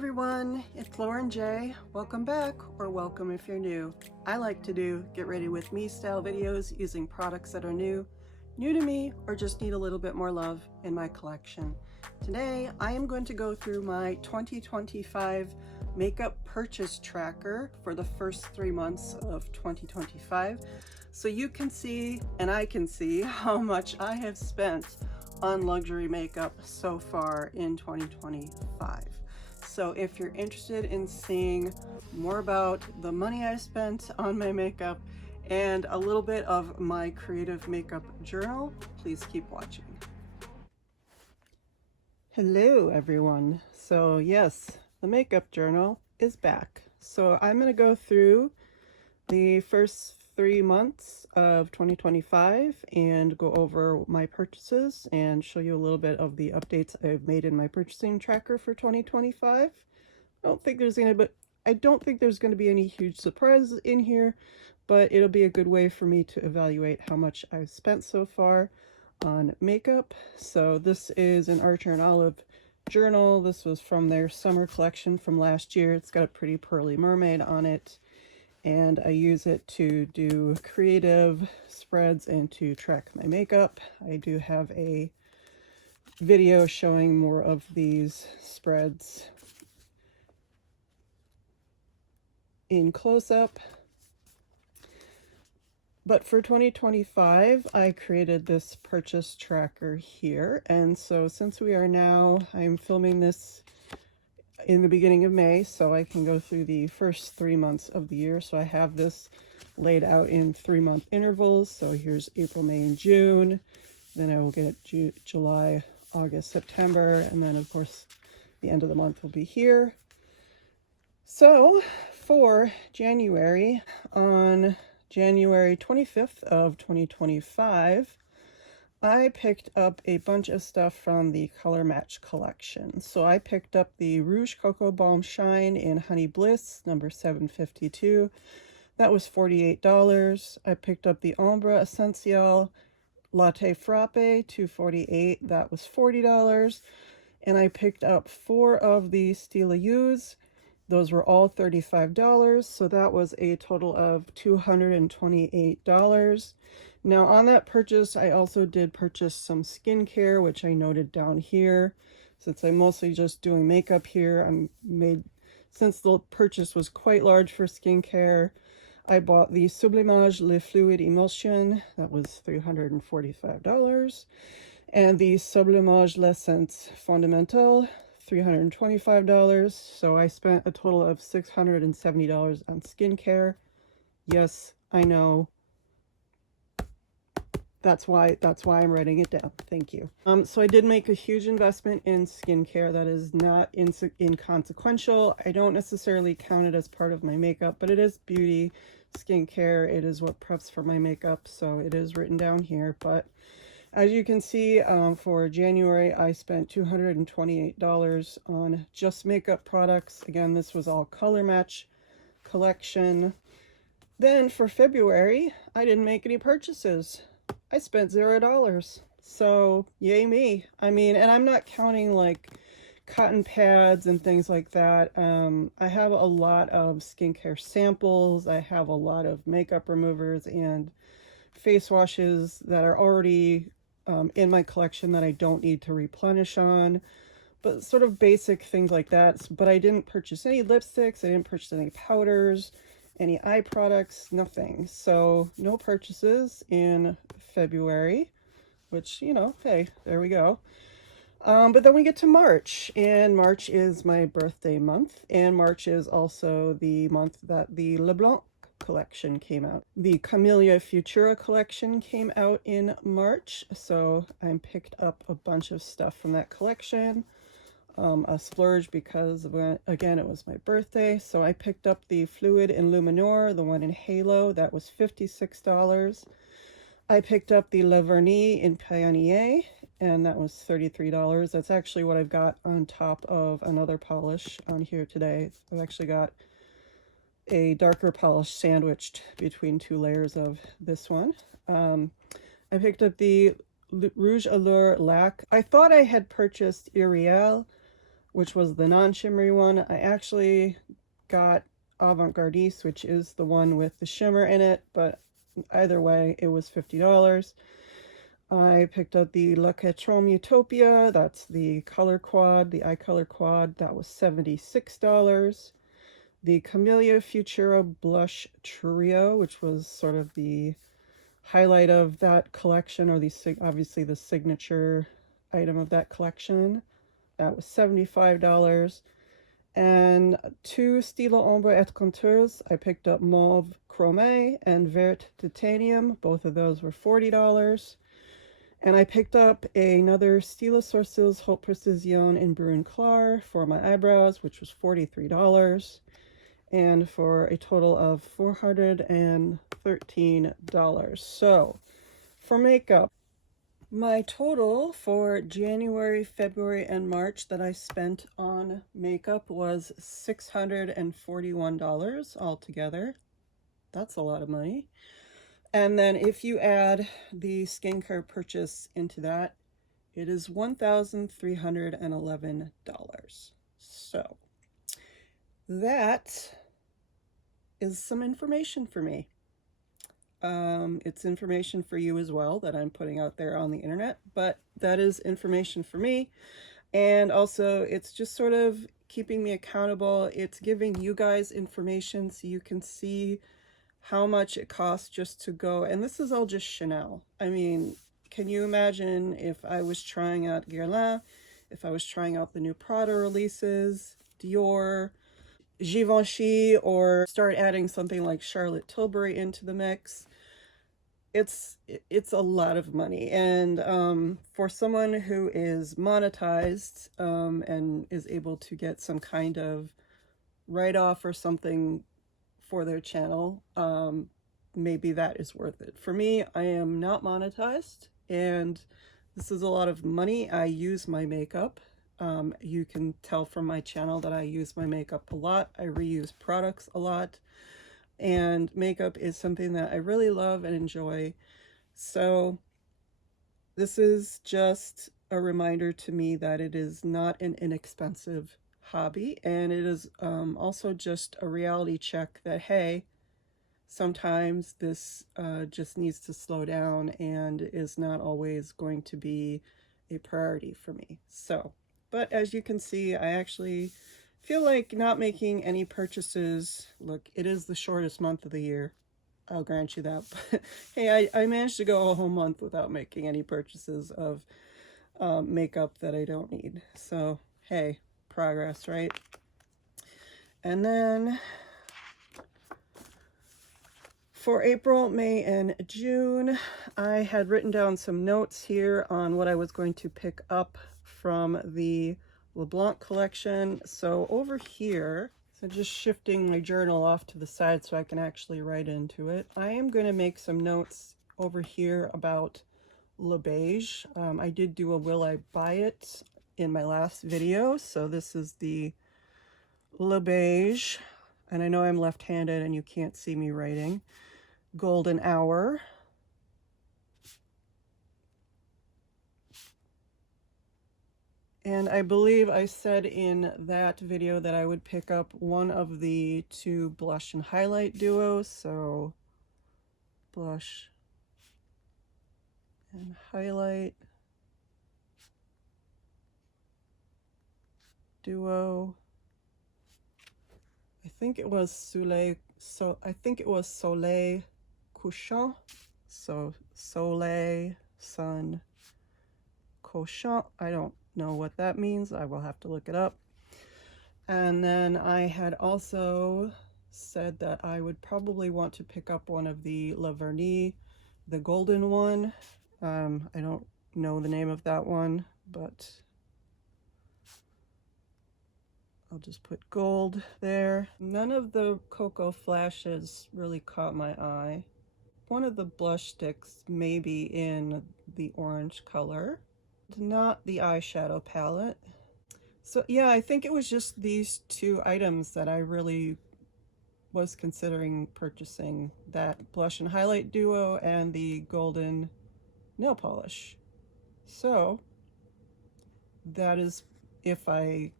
everyone, it's Lauren J. Welcome back, or welcome if you're new. I like to do get ready with me style videos using products that are new to me, or just need a little bit more love in my collection. Today, I am going to go through my 2025 makeup purchase tracker for the first 3 months of 2025, so you can see, and I can see, how much I have spent on luxury makeup so far in 2025. So if you're interested in seeing more about the money I spent on my makeup and a little bit of my creative makeup journal, please keep watching. Hello everyone. So yes, the makeup journal is back. So I'm going to go through the first 3 months of 2025 and go over my purchases and show you a little bit of the updates I've made in my purchasing tracker for 2025. I don't think there's going to be any huge surprises in here, but it'll be a good way for me to evaluate how much I've spent so far on makeup. So this is an Archer and Olive journal. This was from their summer collection from last year. It's got a pretty pearly mermaid on it, and I use it to do creative spreads and to track my makeup. I do have a video showing more of these spreads in close-up. But for 2025, I created this purchase tracker here. And so since I'm filming this in the beginning of May, so I can go through the first 3 months of the year. So I have this laid out in 3-month intervals. So here's April, May, and June. Then I will get July, August, September. And then of course, the end of the month will be here. So for January, on January 25th of 2025, I picked up a bunch of stuff from the Color Match collection. So I picked up the Rouge Coco Balm Shine in Honey Bliss, number 752. That was $48. I picked up the Ombre Essential Latte Frappe, $248. That was $40. And I picked up 4 of the Stila Yous. Those were all $35, so that was a total of $228. Now on that purchase, I also did purchase some skincare, which I noted down here. Since I'm mostly just doing makeup here, since the purchase was quite large for skincare, I bought the Sublimage Le Fluid Emulsion. That was $345. And the Sublimage L'Essence Fondamental, $325. So I spent a total of $670 on skincare. Yes, I know. That's why I'm writing it down. Thank you. So I did make a huge investment in skincare. That is not inconsequential. I don't necessarily count it as part of my makeup, but it is beauty skincare. It is what preps for my makeup, so it is written down here. But as you can see, for January, I spent $228 on just makeup products. Again, this was all Color Match collection. Then for February, I didn't make any purchases. I spent $0. So yay me. I mean, and I'm not counting like cotton pads and things like that. I have a lot of skincare samples. I have a lot of makeup removers and face washes that are already in my collection that I don't need to replenish on, but sort of basic things like that. But I didn't purchase any lipsticks, I didn't purchase any powders, any eye products, nothing. So no purchases in February, which, you know, hey, there we go. But then we get to March, and March is my birthday month, and March is also the month that the Leblanc collection came out. The Camellia Futura collection came out in March, so I picked up a bunch of stuff from that collection. A splurge because, again, it was my birthday, so I picked up the Fluid in Luminor, the one in Halo. That was $56. I picked up the Le Vernis in Pioneer, and that was $33. That's actually what I've got on top of another polish on here today. I've actually got a darker polish sandwiched between 2 layers of this one. I picked up the Rouge Allure Lac. I thought I had purchased Iriel which was the non-shimmery one. I actually got Avant-Gardiste, which is the one with the shimmer in it, but either way, it was $50. I picked up the La Catron Utopia, that's the color quad, the eye color quad, that was $76. The Camellia Futura Blush Trio, which was sort of the highlight of that collection, or the obviously the signature item of that collection, that was $75. And two Stila Ombre et Contours. I picked up Mauve Chrome and Vert Titanium. Both of those were $40. And I picked up another Stila Sourcils Haute Precision in Brune Clar for my eyebrows, which was $43. And for a total of $413. So, for makeup, my total for January, February, and March that I spent on makeup was $641 altogether. That's a lot of money. And then if you add the skincare purchase into that, it is $1,311. So that is some information for me. It's information for you as well that I'm putting out there on the internet, but that is information for me. And also it's just sort of keeping me accountable. It's giving you guys information so you can see how much it costs just to go. And this is all just Chanel. I mean, can you imagine if I was trying out Guerlain, if I was trying out the new Prada releases, Dior, Givenchy, or start adding something like Charlotte Tilbury into the mix? It's a lot of money. And for someone who is monetized and is able to get some kind of write-off or something for their channel, maybe that is worth it. For me, I am not monetized, and this is a lot of money. I use my makeup. You can tell from my channel that I use my makeup a lot. I reuse products a lot, and makeup is something that I really love and enjoy. So this is just a reminder to me that it is not an inexpensive hobby, and it is also just a reality check that, hey, sometimes this just needs to slow down and is not always going to be a priority for me. So, but as you can see, I actually feel like not making any purchases. Look, it is the shortest month of the year, I'll grant you that, but hey, I managed to go a whole month without making any purchases of makeup that I don't need. So hey, progress, right? And then for April, May, and June, I had written down some notes here on what I was going to pick up from the LeBlanc collection. So over here, so just shifting my journal off to the side so I can actually write into it, I am going to make some notes over here about Le Beige. I did do a will I buy it in my last video, so this is the Le Beige, and I know I'm left-handed and you can't see me writing. Golden Hour. And I believe I said in that video that I would pick up one of the two blush and highlight duos, so blush and highlight duo. I think it was Soleil Couchant. So Soleil Sun Couchant. I don't know what that means. I will have to look it up. And then I had also said that I would probably want to pick up one of the La Vernis, the golden one. I don't know the name of that one, but I'll just put gold there. None of the Cocoa Flashes really caught my eye. One of the blush sticks may be in the orange color, not the eyeshadow palette. So yeah, I think it was just these two items that I really was considering purchasing, that blush and highlight duo and the golden nail polish. So that is if I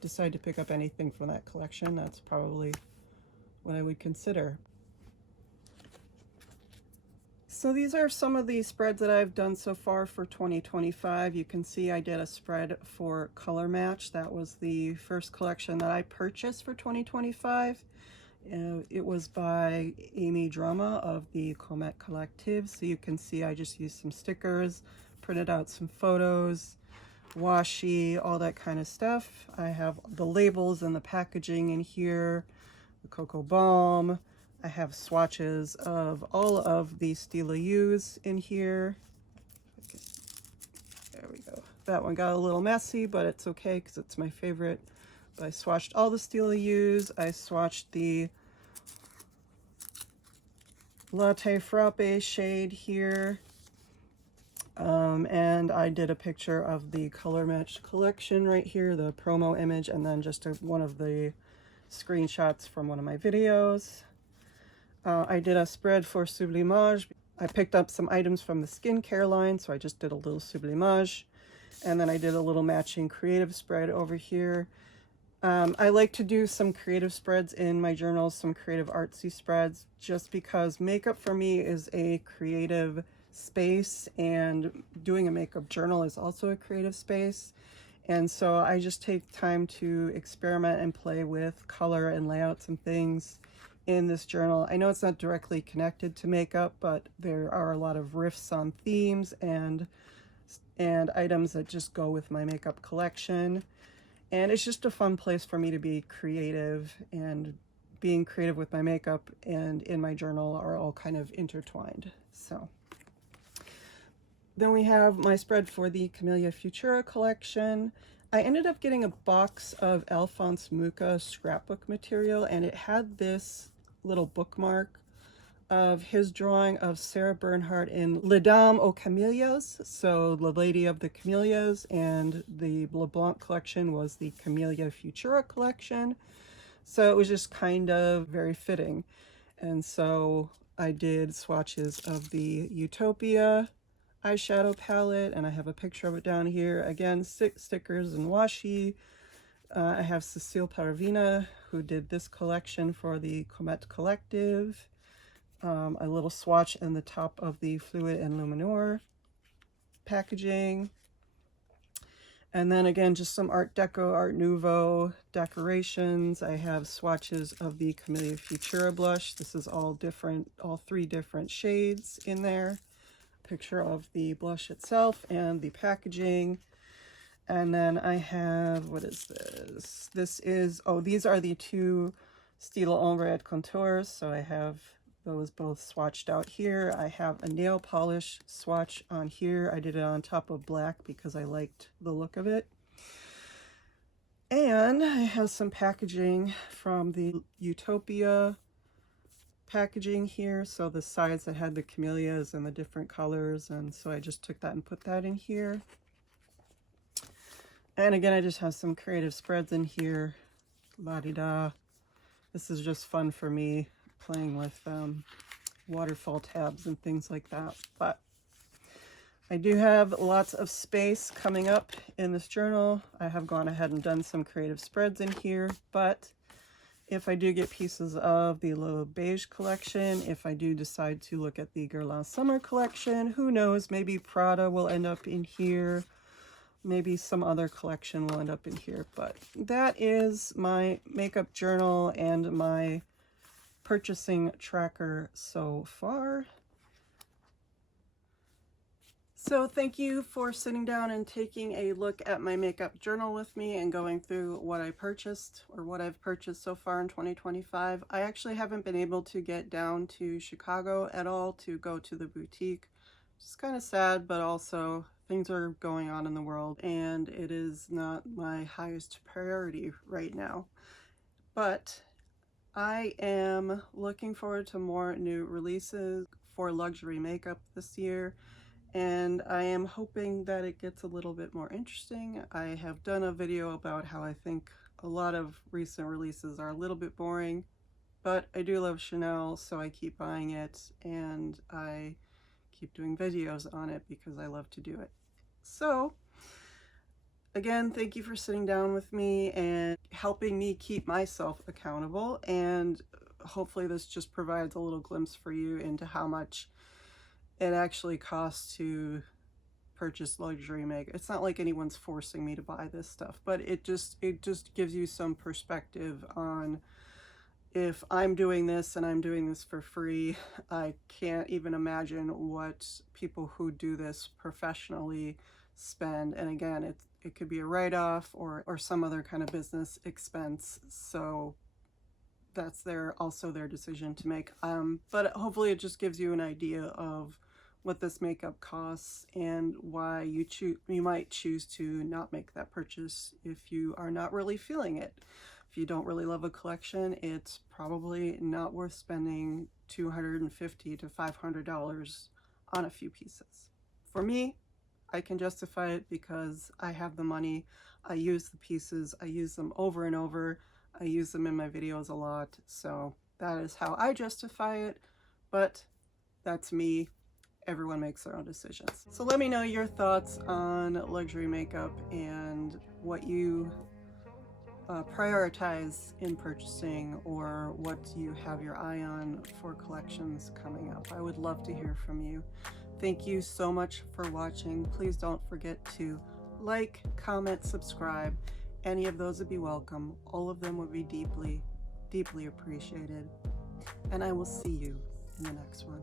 decide to pick up anything from that collection, that's probably what I would consider. So these are some of the spreads that I've done so far for 2025. You can see I did a spread for Color Match. That was the first collection that I purchased for 2025. It was by Amy Drama of the Comet Collective. So you can see I just used some stickers, printed out some photos, washi, all that kind of stuff. I have the labels and the packaging in here, the Cocoa Balm. I have swatches of all of the Stila U's in here. There we go. That one got a little messy, but it's okay because it's my favorite. But I swatched all the Stila U's. I swatched the Latte Frappe shade here. And I did a picture of the Color Match collection right here, the promo image, and then just one of the screenshots from one of my videos. I did a spread for Sublimage. I picked up some items from the skincare line, so I just did a little Sublimage. And then I did a little matching creative spread over here. I like to do some creative spreads in my journals, some creative artsy spreads, just because makeup for me is a creative space, and doing a makeup journal is also a creative space. And so I just take time to experiment and play with color and layouts and things in this journal. I know it's not directly connected to makeup, but there are a lot of riffs on themes and items that just go with my makeup collection. And it's just a fun place for me to be creative, and being creative with my makeup and in my journal are all kind of intertwined. So then we have my spread for the Camellia Futura collection. I ended up getting a box of Alphonse Mucha scrapbook material, and it had this little bookmark of his drawing of Sarah Bernhardt in Les Dames aux Camellias, so the Lady of the Camellias, and the LeBlanc collection was the Camellia Futura collection. So it was just kind of very fitting. And so I did swatches of the Utopia eyeshadow palette, and I have a picture of it down here. Again, stickers and washi. I have Cecile Paravina, who did this collection for the Comet Collective. A little swatch in the top of the Fluid and Luminor packaging. And then again, just some Art Deco, Art Nouveau decorations. I have swatches of the Camellia Futura blush. This is all three different shades in there. Picture of the blush itself and the packaging. And then I have, what is this? These are the two Stila Ombre et Contours. So I have those both swatched out here. I have a nail polish swatch on here. I did it on top of black because I liked the look of it. And I have some packaging from the Utopia packaging here. So the sides that had the camellias and the different colors. And so I just took that and put that in here. And again, I just have some creative spreads in here. La-di-da. This is just fun for me, playing with waterfall tabs and things like that. But I do have lots of space coming up in this journal. I have gone ahead and done some creative spreads in here, but if I do get pieces of the Le Beige collection, if I do decide to look at the Guerlain Summer collection, who knows, maybe Prada will end up in here. Maybe some other collection will end up in here, but that is my makeup journal and my purchasing tracker so far. So thank you for sitting down and taking a look at my makeup journal with me and going through what I purchased, or what I've purchased so far in 2025. I actually haven't been able to get down to Chicago at all to go to the boutique. It's kind of sad, but also things are going on in the world and it is not my highest priority right now. But I am looking forward to more new releases for luxury makeup this year, and I am hoping that it gets a little bit more interesting. I have done a video about how I think a lot of recent releases are a little bit boring, but I do love Chanel, so I keep buying it and I keep doing videos on it because I love to do it. So again, thank you for sitting down with me and helping me keep myself accountable, and hopefully this just provides a little glimpse for you into how much it actually costs to purchase luxury makeup. It's not like anyone's forcing me to buy this stuff, but it just gives you some perspective on, if I'm doing this and I'm doing this for free, I can't even imagine what people who do this professionally spend. And again, it could be a write-off or some other kind of business expense. So that's also their decision to make. But hopefully it just gives you an idea of what this makeup costs and why you might choose to not make that purchase if you are not really feeling it. If you don't really love a collection, it's probably not worth spending $250 to $500 on a few pieces. For me, I can justify it because I have the money, I use the pieces, I use them over and over, I use them in my videos a lot, so that is how I justify it, but that's me. Everyone makes their own decisions. So let me know your thoughts on luxury makeup and what you prioritize in purchasing, or what you have your eye on for collections coming up. I would love to hear from you. Thank you so much for watching. Please don't forget to like, comment, subscribe. Any of those would be welcome. All of them would be deeply, deeply appreciated. And I will see you in the next one.